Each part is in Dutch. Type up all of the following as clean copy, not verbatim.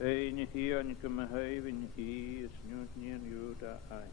Ein hier en kum heven hier is nu nien juda ai.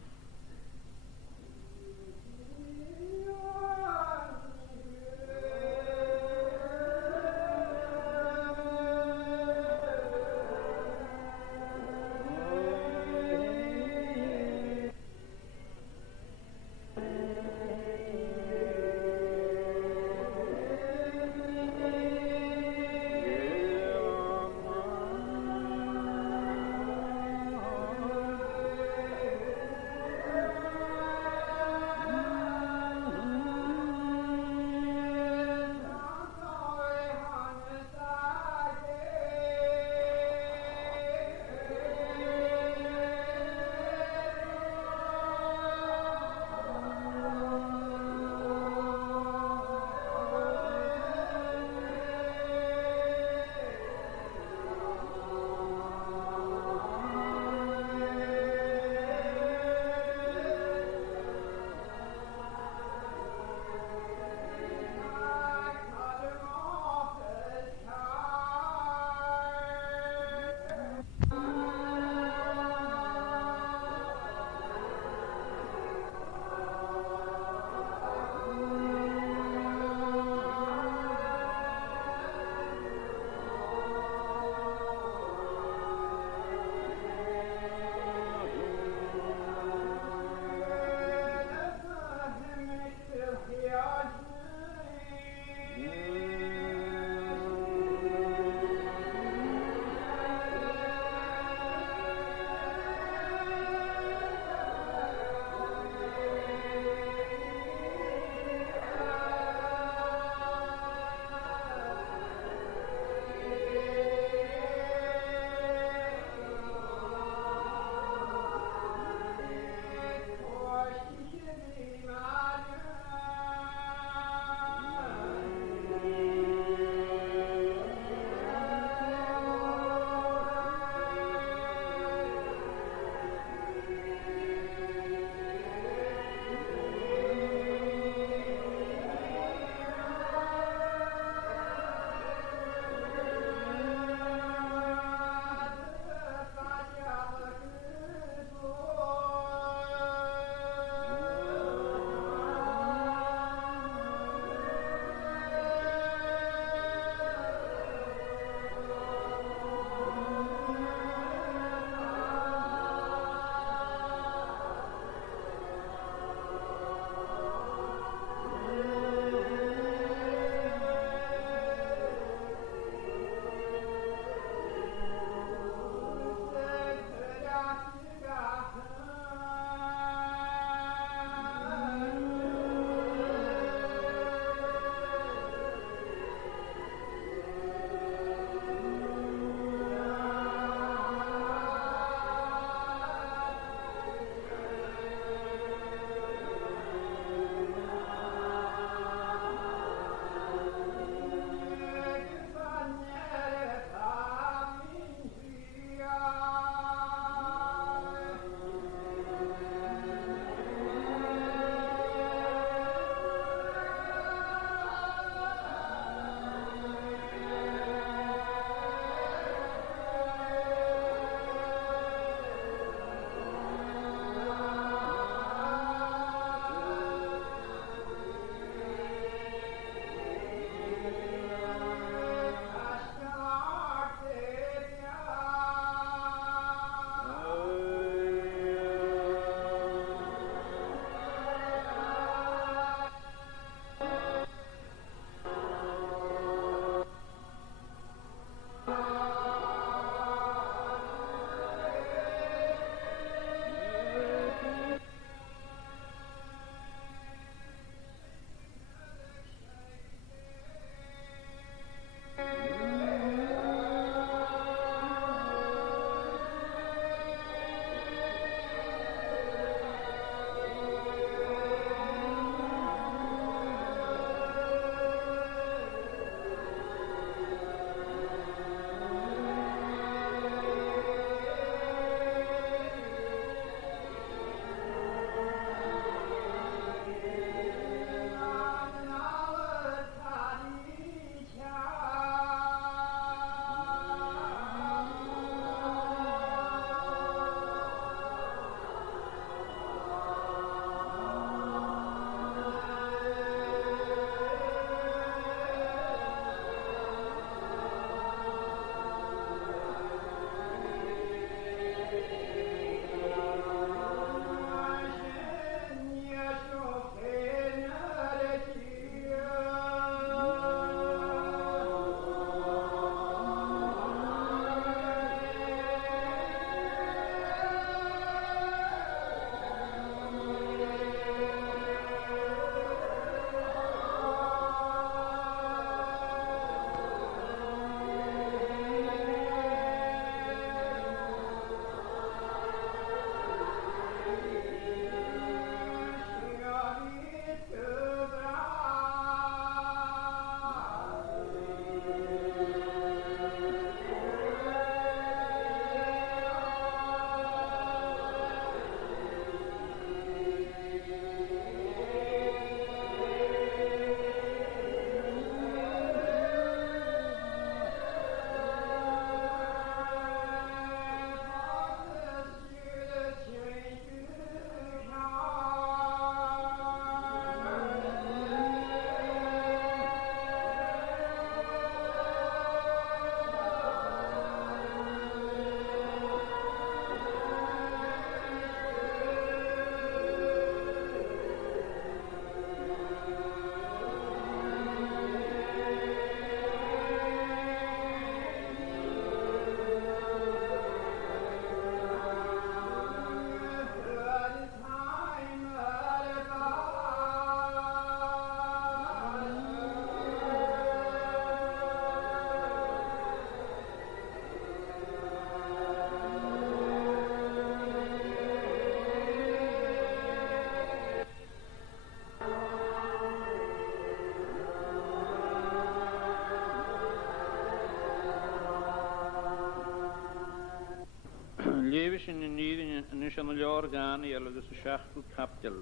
Levis in Nidin en is aan de Jorgaan, jelle dus de Schachtel Kaptel.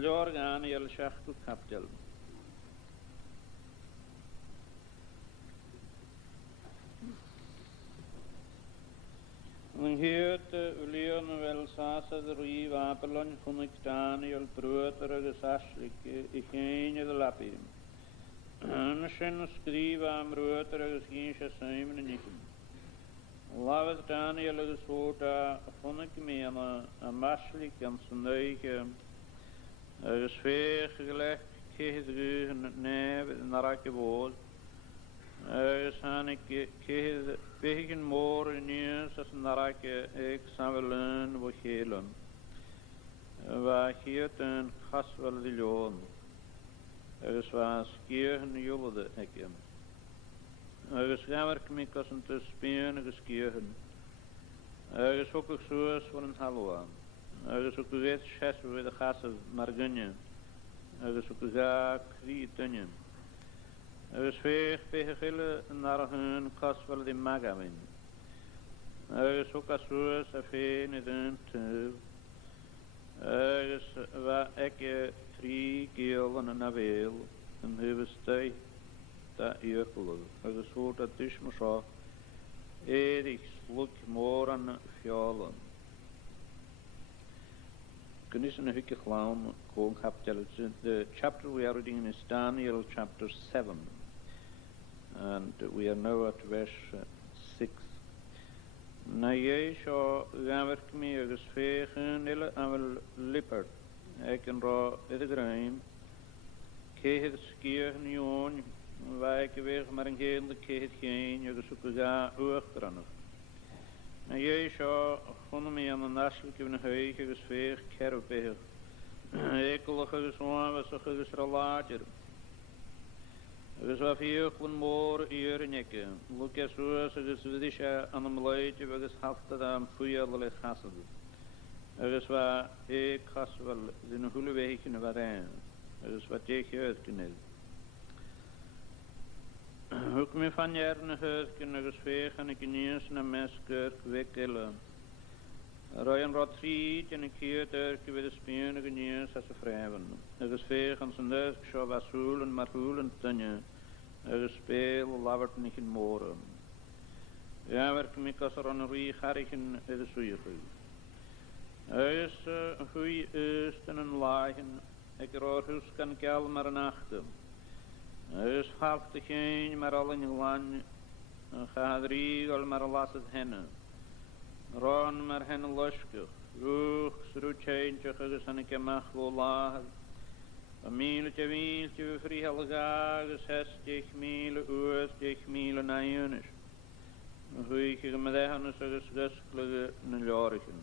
Jorgaan, jelle Schachtel Kaptel. En heert Leon wel Sasa de Rie Wapelon van ik staan, jel broeder gesaslik, ik geen de lapie. En schön schrijven aan broeder geen Simon en ik. Laat het aan jullie geschoten van ik meen, een maslik en zijn neuge. Er is veel gelegd, keer het neef, naar ik woord. Er is aan ik keer tegen morgen nieuws, als naar ik samelen wat helen. Waar hier een gas wel de loon. Er is waar skiën jullie ik hem. Er is gewerkt met als een te spelen geskiën. Er is ook zoals voor een hallo. Er is ook een schets voor de gassen margunje. Er is ook een zaak krietunje. Er is veel gillen naar hun kast wel die magamin. Er is ook zoals een veel in een tuin. Er is waar ik 3 keel en een navel. En hebben stij. Dat jeukelen. Er is goed dat is maar zo. Erik sluk moren fjalen. Kunnen een hukje glauwen, gewoon kapitelen. The chapter we are reading is Daniel chapter 7. And we are now at verse 6. Na Jesu gawerk me gesvegen ille aan lippert. Ik en ra iedereen. Keer skiën joon. Wij weer maar een hele keer geen, je zoekt daar oorgranig. En Jezus vond me aan de naselijk in een huige gesveer kerpig. Ekelige gezwaan was een gesrelater. Er is wat veel van moor urenjekken. Look as zoals het is widische aan een leidje, wat is hafte aan vuurlijk gassen. Er is wat ik gas wel in een goede wegen waarin. Er is wat ik uitkennel. Ook me van jaren huisken gesveeg en ik ineens naar meskerk wikkelen. Ryan Rodriet en ik hier turkje bij de spion ineens als ze vrijwen. Er gesveeg en zijn duizend zo was hoelen maar hoelen tunje. Er gespeel lavert niet in moren. Ja, werk me als er een rie garrigen in de suiege. Er is een goeie eerst en een lagen. Ik roer huis kan kel maar een achter. Er is halfte geen, maar al in je land. Ga het riegel, maar las het hennen. Ron, maar hennen loskig. Roeg, schroetjeintje, ges en ik mag wel lagen. Een mieltje, wieltje, vrihel gages, 60 miele, 80 miele naar junis. Een goeie met hen is geskusklige njorigen.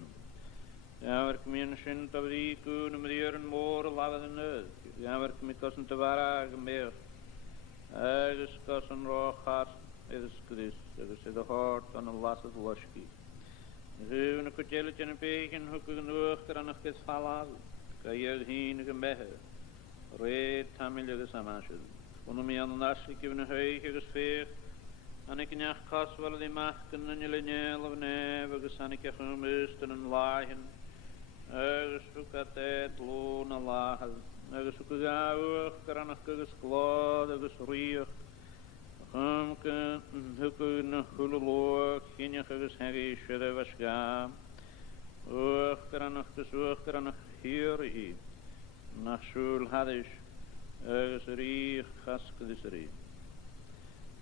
Ja, werk me een schint op die koen, met die moren laten de neus. Ja, werk me kosten te waren meer. Er is kosten roog hart, het is Christ, er is de hart van een lastig loski. Geven een kutjelletje en een pegen, hoeken een oogter en een gesvallen. Kan je heen gemeggen. Reed hamilje gesamasje. Vonden me aan de naslik in een huige gesveer. En ik niet kast wel die machten en jullie njel of nee, we gestaan ik gemist en een lagen. Er is ook altijd loon en lagen. Er is ook een oogter en een gesklaad, er is riech. Gamke, hukken, een goede loog, geen je gesherrie, schudde was gaam. Oogter en een gezoogter en een hierie. Nach schul had ik, ergens riech, gaske is riech.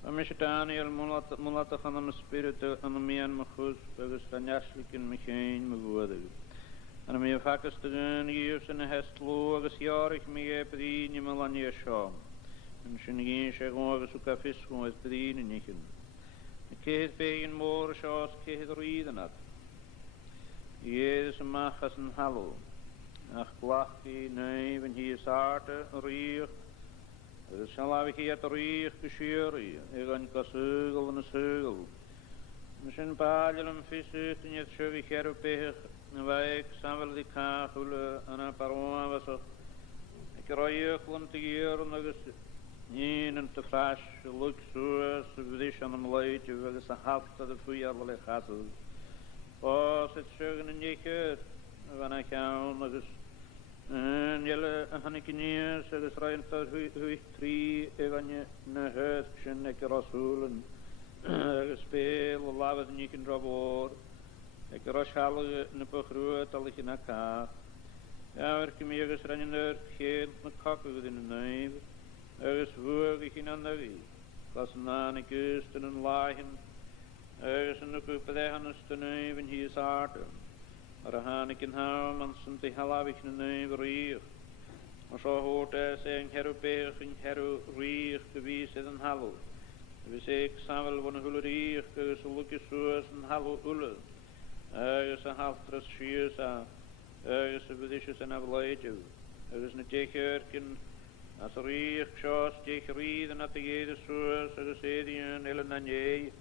Maar is het Daniel, mulata gaan aan mijn spiritu, aan mij en mijn goed, ergens van jaslik en mij geen, mijn woorden. En mijn vakkers te doen, hier zijn hestlo, ergens jarig, mij heb die niet meer aan je schaam. En zijn geen zeggen, ergens ook een vis, gewoon het bedienen niet. Ik kreeg het bij een morgen, zoals ik kreeg het rieden had. Jezus mag als een hallo. Ach, klachtie, nee, want hier is aarde, riech. Dus zal ik hier te riech gescheuren. Ik ga een kasseugel en een seugel. Misschien een paardje en vis uit en je schug ik herpig. En wij samen die kagelen en een paar oren was er. Ik rij om te geren, nog eens niet en te frasch, lukt zoals, we is aan hem leidje, we is een halfte de vuur wel gassen. Os het zorgen in je keur, van ik jou nog eens. En jullie gaan ik niet zeggen, het rijden tot hoe drie, ik ga je naar huis, ik ga rasulen. Ik speel, laat het niet in rabor. Ik ga rashalige, een paar groot, al ik in elkaar. Ja, ik me ergens rennen naar geen met kakken in de neef. Ergens voer ik in aan de rie. Klas na een kust en een lagen. Ergens een kuppe tegen de neef en hier zaten. Maar gaan ik in haar, man soms te half ik een neef rier. Maar zo hoort hij zijn heropeer en hero rier geweest in een hallo. We zeggen samen van een hulle rier, dus een lukje zoals een hallo hulle. Ergens een halftres schiers aan. Ergens een bedisjes en een leidje. Ergens een tegenwerken. Als er hier geschoos, tegen rieden, dat de jede zoals, ergens edien, hele nanjee.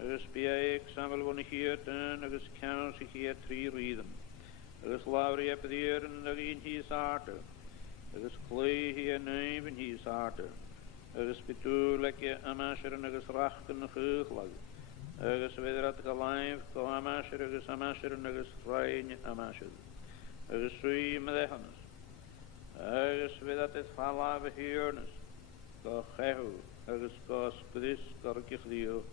Ergens bij ik samen van een geert, ergens kan zich hier drie rieden. Ergens laurie heb hier en er in hier zaten. Ergens klee hier neven hier zaten. Ergens betuurlijke amasher en ergens rachten en geuglag. Ergens weder het gelijf, ko amasher, ergens amasher en ergens rein amasher. Ergens sui medechanes. Ergens weder het valave heernes. Ko gehu, ergens ko spris, ko rikigdio.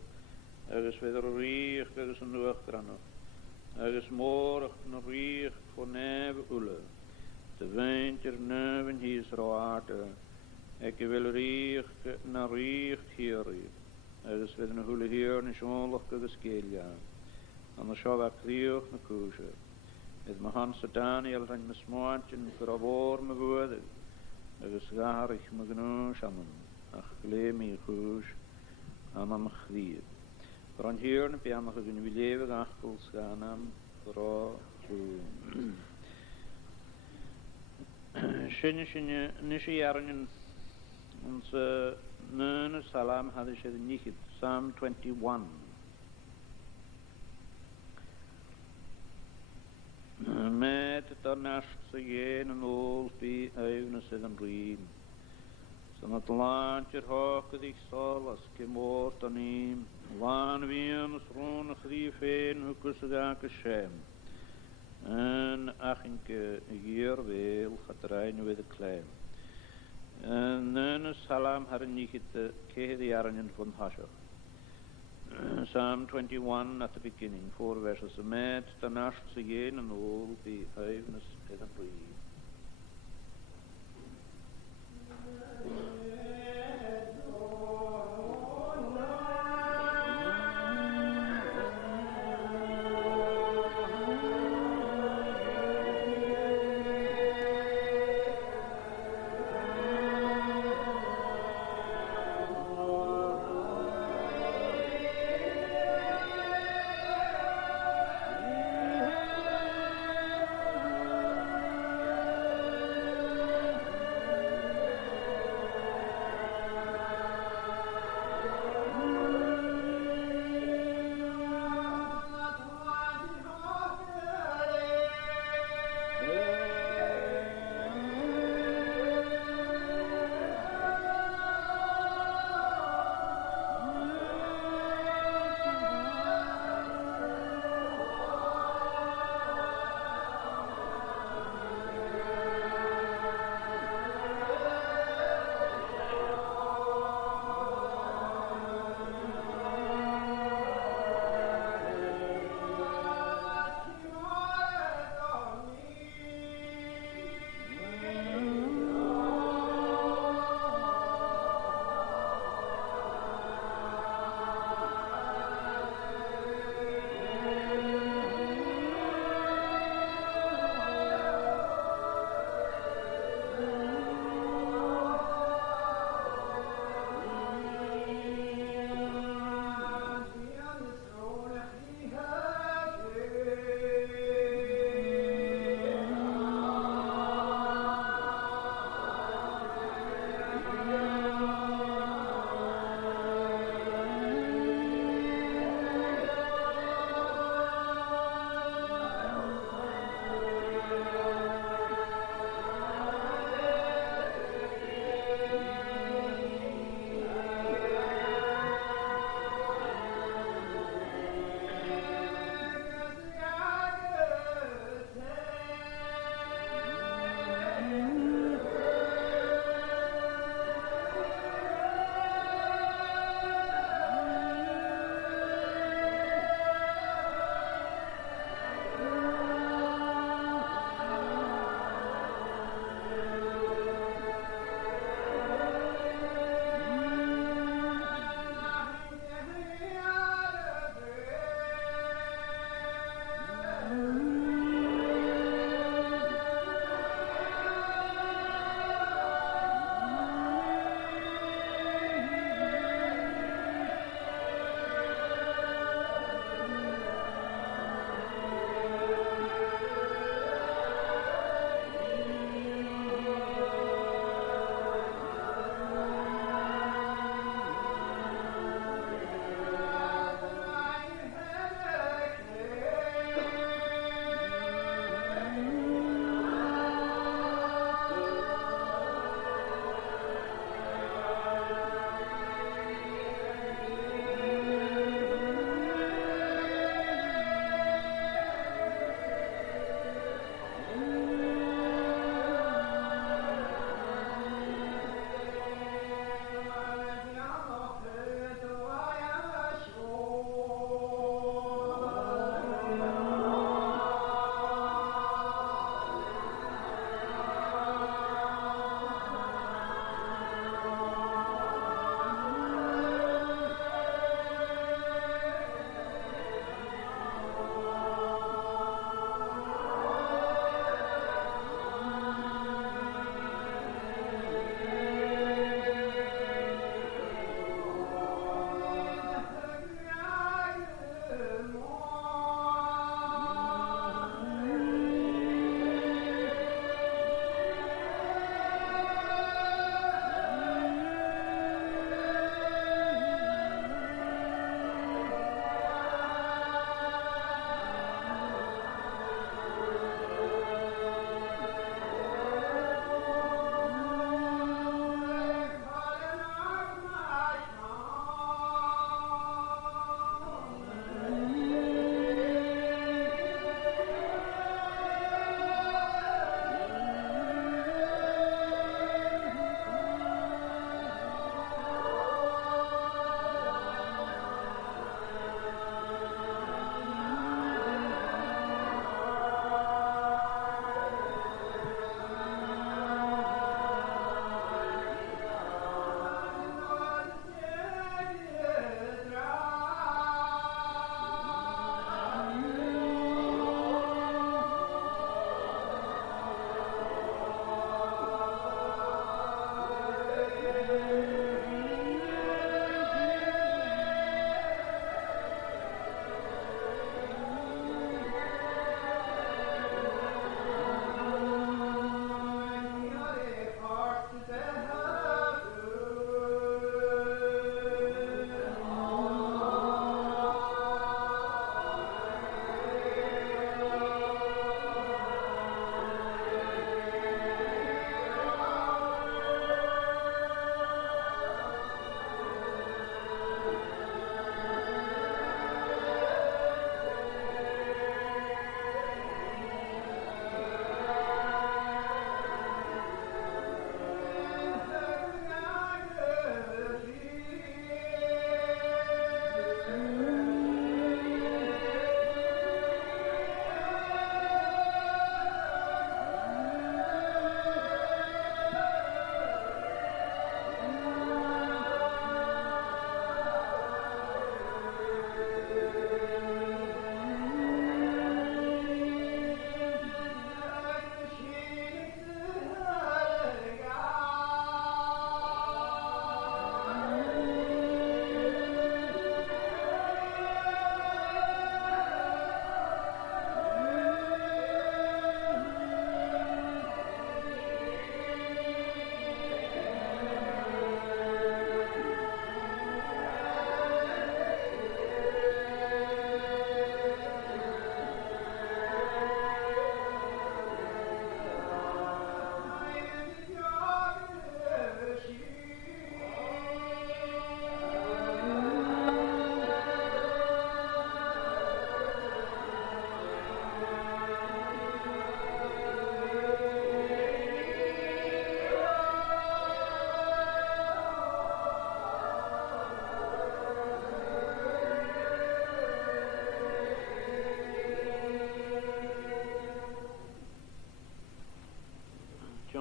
Ergens weder riech, ergens een nuachtrano. Ergens morg, een riech, voor neve ule. De winter neven hier is roate. Ik wil riech, naar riech hier riech. Ergens weder een hule hier, een schoonlijke geskeelja. Anders zou ik riech, een koosje. Het me Hanse Daniel en me smaantje voor een warme woorden. Ergens gaar ik me genoeg aan. Ach, gleem me koos, aan mijn grier. Van hier en piano kunnen we leven achtels gaan aan vooral doen. Shinje nische jaren onze nene salam hadden ze niet. Psalm 21. Met de nacht ze geen en old bij even een riem. Zo'n het landje hoog dich zal als gemoord aan hem. Laan wiens roon griefeen hukusgake schem. En achenke hier wel gaat rijden met de klein. En een salam haar niet de kehde jaren van Hasher. Psalm 21 at the beginning, 4 verses. Met de nacht ze geen en old bij even een riem.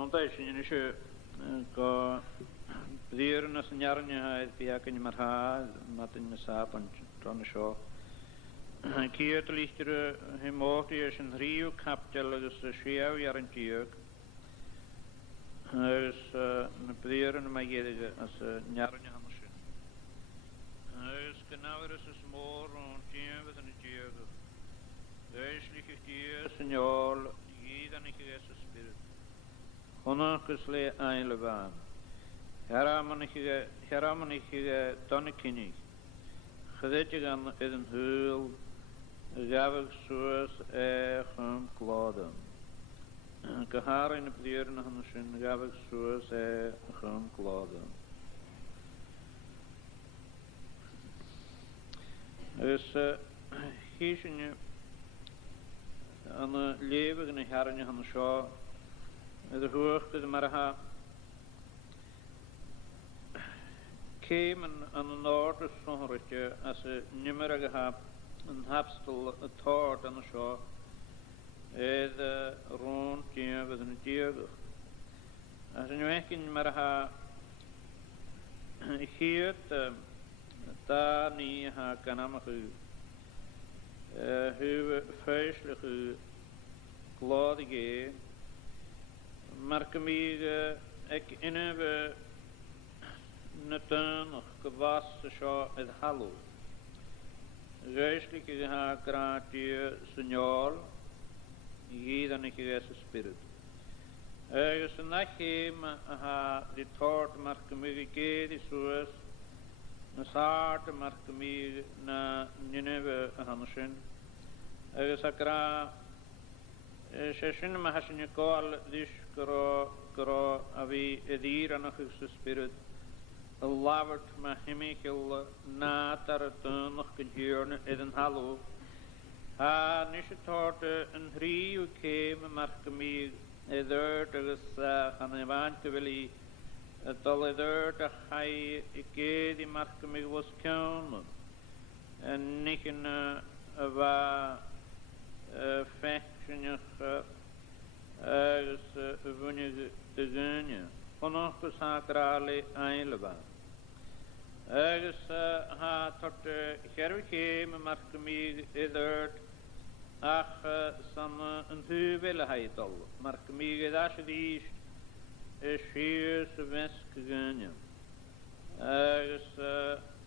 Foundation is go Dieren as een jarenheid via kan je maar haar met een sap en dan zo. Kiert ligt er hemortie is een rio kaptel dus schreeuw jarentje. Dus een dieren maar je als jaren anders. Dus genau is het moor en tien met een tien. Dus ligt hier signal ieder niet is spirit. Honakesle eindelijk. Heramanige tonnekinnig. Gedetjegan is een hul, gavig zoals hem kladen. Geharen in de dieren van zijn gavig zoals hem kladen. Dus hier zijn je aan het leven in de heren van de show. De hoogte de marha. Came aan de noorderzonretje als ze nimmer gehad een hapstel het hoort aan de show. Rond je met een tierder. Als je nu echt in marha hier daar niet ha kanamachu. Hoe feestelijke gladige. Markemige ik innewe Natan gewas zo het hallo. Geestelijke ha kraatje signal. Hier ik is spirit. Is een nachtje ha die toort markemige die zoals. Een saart markemige na Nineve Hanshin. Is akra. Session mahashin call this kro avi edir nog spirit. Lavert mahimikel na tarten nog gejourne in een hallo. Ha nisje torte een rio came markemig eder aan een waantje willy. Het al eder te hij ik die markemig was komen. En niet een wa vechtje wanneer de gunje. Vanochtend sakrale eindelijk. Ergens ha tot gerwike me markemig edert. Ach samen een huwelijkheid al. Markemig dat is hier se wesk gunje. Ergens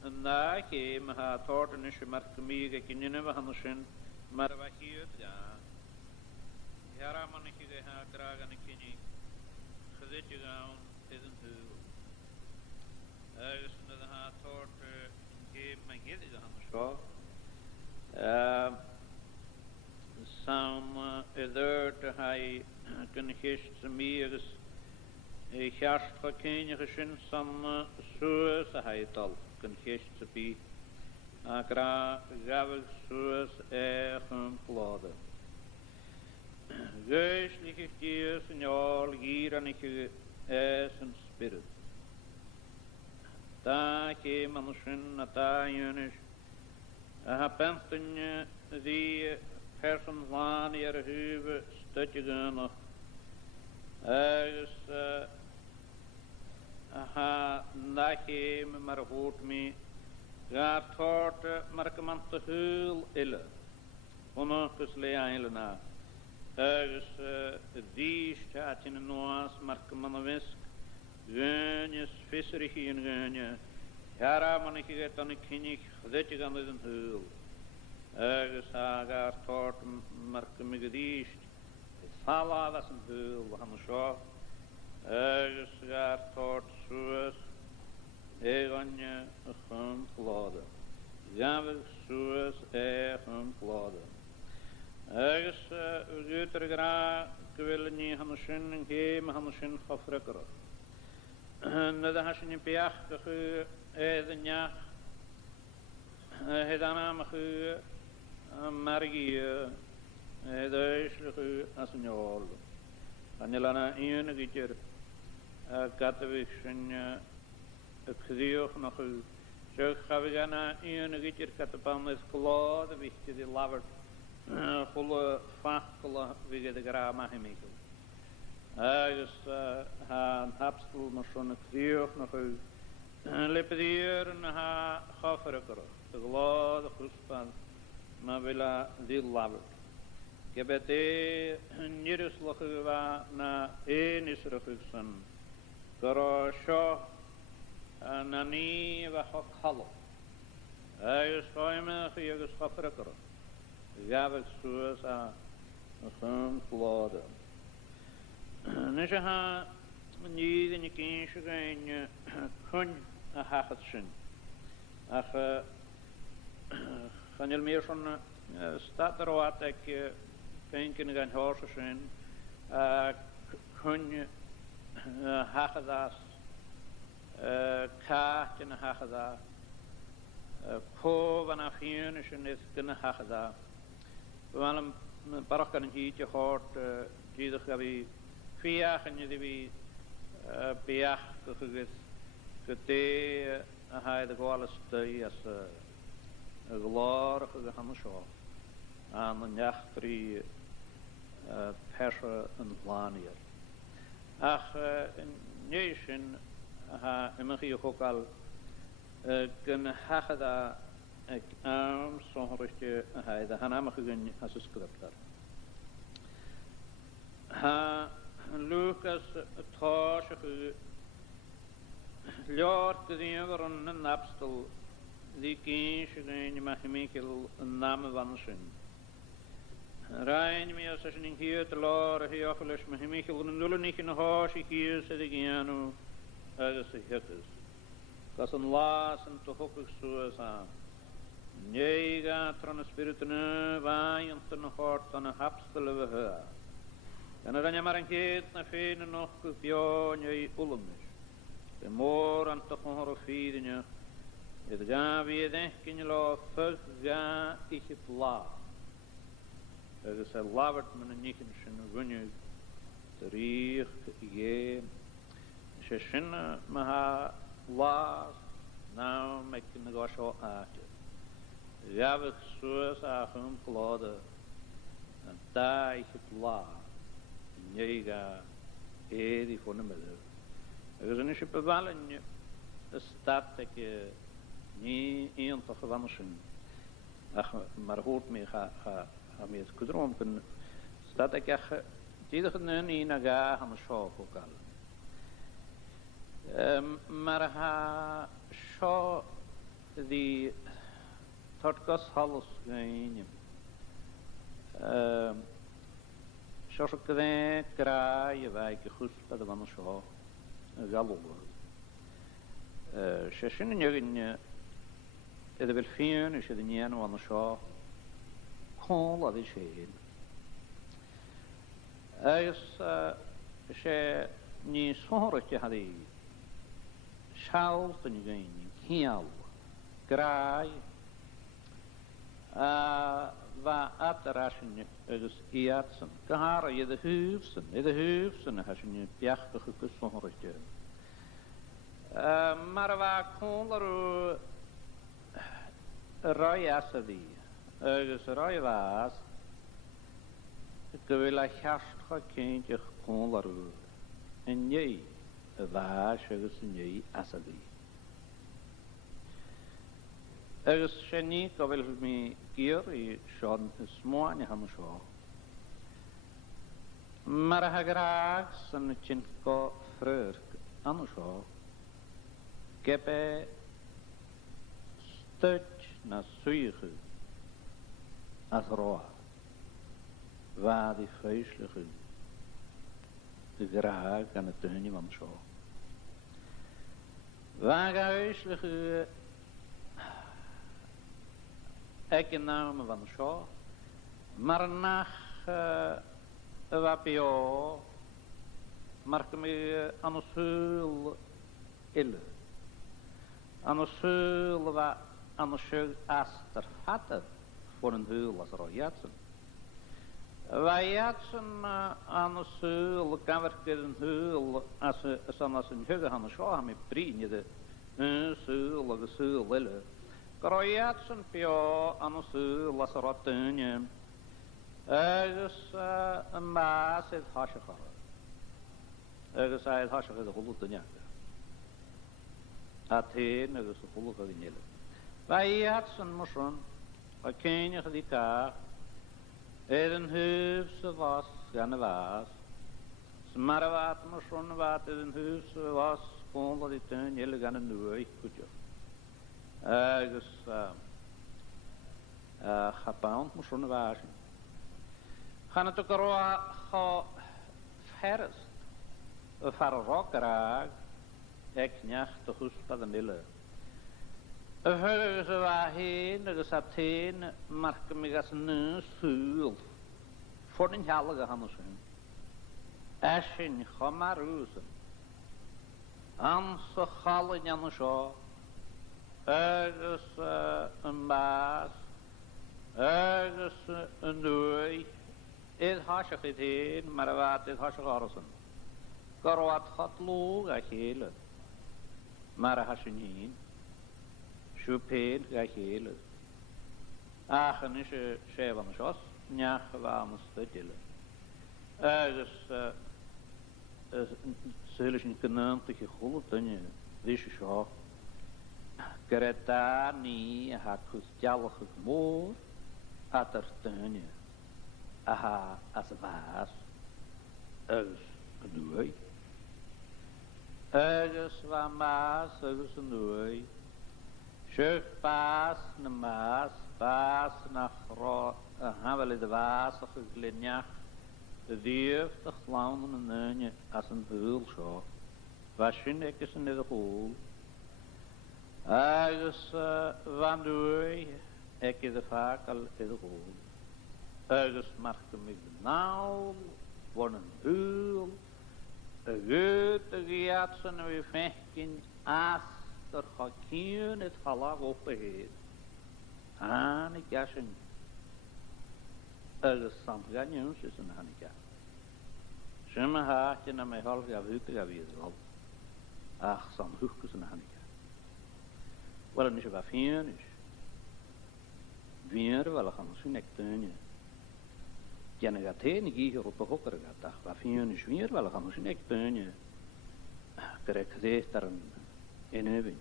een naake me ha tot een isje markemig ik in je handelschen. Maar wat hier ja. Ja, man ik je ha dragen ik niet. Gezet je gaan is een huwelijk. Ergens naar de ha tot geef mijn geld is aan de school. Samen er te hij kunnen gisteren meer is gast gekend gezien samen zoals hij het al kan gisteren bij. Akra gavig zoals hem kladen. Geestelijke dier signal hier aan ik een spirit. Daar ke mensen na daar jongens. Pensten die persoon wanneer huwe stutje gaan. Ergens nache me maar hoort me. Gaat hoort maar ik man te heel ille. Ononkus leeile na. Ergens die staat in de noas maar ik man wisk. Gunjes visserig in gunje. Ja, man ik get dan ik kinnig. Dat je gaan een hul. Ergens gaat hoort maar ik me gediest. Sala was een hul. We gaan zo. Ergens gaat hoort zoals. Egonje gaan kladen. Gaan we zoals gaan kladen. Ergens gaat er graag. Ik wil niet gaan zin geven. Gaan zin gefrekkeren. En dan has je een piach een jaar. Het aan margie. Het is als een jaar. En je laat een keer. Katwijk zijn het gezicht nog. Zo gaan we gaan een keer katpan is klaar. De wichtige die lavert. Volle fakelen wie de graag mag meekomen. agus ha hapstel mar schon het rioch nog u lepedier na ha chaferekere de glade goespan ma villa die labert gebete niruslige wa na enisrugsan garo sho na ni wa hakalo agus faime agus chaferekere gabek suas a een glade Nes ha niet in je kindje gaan kun a hachet zijn. Ach gaan je meer van staat er wat ik denken gaan horen zijn. Kun je hachedas kaart in hacheda ko van afheen is in het hacheda. We willen een paar keer hier gehoord die er gaan Fiach en je die beach gegis gete hij de goale stui as een glorige gehamsho aan een jachtri perse en planier. Ach in nation ha imagie ook al kun hagda ik zo'n rustig hij de hanam gegun as een scripter. Ha Lucas Tosh Lord the Everon and Napstel, the King in Mahimikel and Namavansin. Rijn me as in here to Lord, he offers Mahimikel and Lulinik in a horse, he hears it again as he hitters. Cause on last and to hook suas on. Nega tron a spirit in a vine and a heart on a hapstel over her. En dan je maar een keer naar veen nog gebjorn je ulmis. De moor aan toch een horofiden je. Het gaan weer denken je lo vug ga ik het la. Het is een lavert met een nikken zijn gunje. De riech je. Ze zijn maar haar laas. Nou met een gosho aatje. Ja we zoals aan klode. En daar ik het la. Nega die voor de midden. Er is een schip bevallen de stad dat je niet in te gewannen zijn. Ach, maar hoort me ga me het kudroom kunnen. Stad dat je die de niet naar gaan de show ook al. Maar ha show die tot gas hallos gaan. Zoals ik weet, kraaien wij goed bij de mannen zo. Galop. Ze zijn nu in de welfijn, is het niet aan de mannen zo. Kon dat is heen. Als ze niet zo rutje hadden, schaal te niet gaan, heel, kraai. Waar aterrassen dus iatsen. Kahara je de huufsen, als je een pjachtige kus van rutje. Maar waar kon er royassen die? Dus roy was, ik wil een gastge kindje kon er en jij was dus jij asadi. Dus je niet wil me hier je schon smoan je ham zo. Maar hij graag zijn chinko frurk aan zo. Kepe stuk na suige als roa. Waar die feestelijke de graag aan het tuinje van zo. Waar feestelijke ik in naam van de show, maar nach wapio, maar me aan de sul ille, aan de sul wa aan de sul aster vatten voor een hul als rojatsen. Wij jatsen aan de sul kan werken een hul als een hugge aan de show met prien de sul de sul ille. Kroyatsen pio aan de lasrotunje. Dus een maas het hasje gehad. agus aid hasach a hulu dunyaga. A teen agus a hulu a gnille. Ba I had san motion, a kenja a di ka, een huf se was gan a was, smar a wat motion wat een huf se was, kon dat dit een jelle gan a nuoi kutjo. Agus Japan motion a was. Gaan het ook al ferst. Een farrokkeraag, ik niet de hoes van de mille. Een huizen waarheen, er is ateen, maar ik me als een zuul. Voor de heilige Hansen. Eschen, ga maar ruzen. Anse gallen aan de show. Ergens een baas. Ergens een doei. Het hasje het heen, maar wat het hasje garzen. Garwat gaat loog a hele. Maar hasje niet. Chupeen ga hele. Achen is een schevan schos. Njach waan stedele. Ergens zullen ze kunnen te geholpen dunje. Deze schok. Greta niet ha kustjallige moor. Ater dunje. Aha, as vaas. Ergens een doei. Ergens van maas, ergens een doei. Schuf paas, na maas, paas na gro, havele de waasige glinjach. De dief, de glauwen en neunje, als een hulshof. Waschen ik is in de hoel. Ergens van doei, ik is de vaak al in de hoel. Ergens mag ik me nou, voor een hul. Een grote giatsen we vechten, als er gekien het halaf opgeheed. Hanik jassen. Ergens samtgaan jongens een hanik jas. Schemme haatje naar mijn half jaar weten gaan wie het wel. Ach, sam hoekjes een hanik jas. Wel, niet wat fijn is. Weer wel gaan we zo'n ekteunje. Jenne gaat heen, hier op de hokker gaat dag. Wat vind je weer wel gaan we zo'n ekteunje. Krijg gezegd daar een even.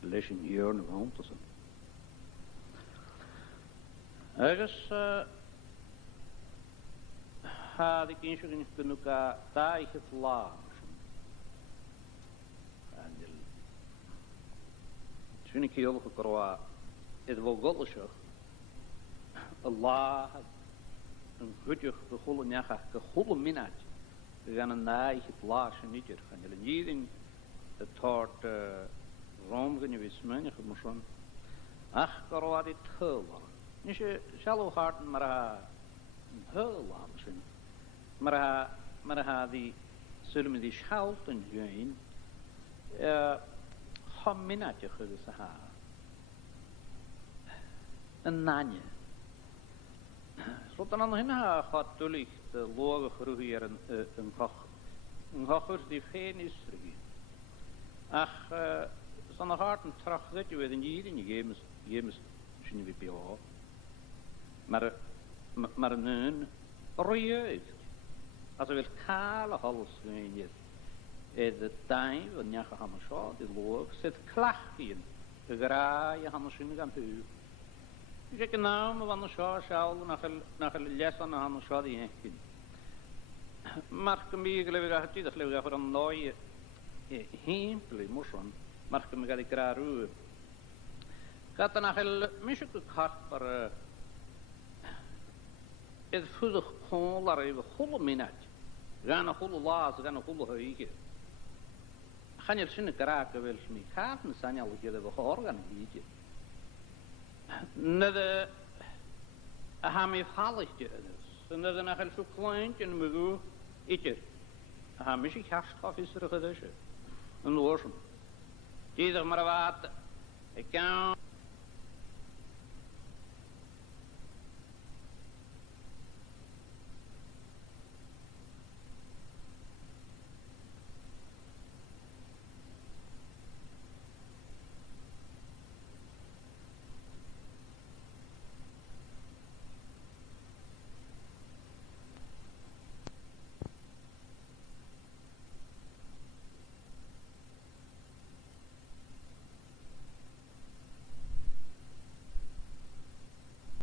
Les in hier een hond te zijn. Ergens had ik in genoeg taai het laag. En toen ik heel gekroa, het wel goddelijk. Allah een goedje gegolle njaga, gegolle minnaat. We gaan een naai het laagje niet er gaan. Jullie niet in het hart Rome gaan je wismen, je moet schon. Ach, karwa dit heel lang. Niet je zelf hart, maar heel lang misschien. Maar die zullen we die schouten gaan. Gaan minnaatje gewisse haar. Een nanje. Zodat dan heen gaat tullig de loge groeien een koch. Een kochers die geen is terug. Ach, zo'n harten terug dat je weet en je geeft misschien weer bij jou. Maar een roeieug. Als je wil kale hals gaan je. De tijd, wanneer je gaan zo, de loge, zit klachtje in. De graai, je gaan misschien gaan huwen. Ik heb nou me van de school naar de les aan de hand school die heen. Maar ik heb me geleverd dat ik voor een nieuwe heenpel moest. Maar ik heb me graag roeien. Ik had dan nog misschien gehad voor het voedig gewoon daar even goede minnaat. Gaan een goede laas, gaan een goede huige. Gaan je zien graag wel eens mee kaarten zijn je al hebben gehoord hier. Net ham ik halligje dus. En dat is nog zo kleintje en me go itje. Ham ik hartstof is er gedusje. Een oorzaak. Ieder maar wat. Ik kan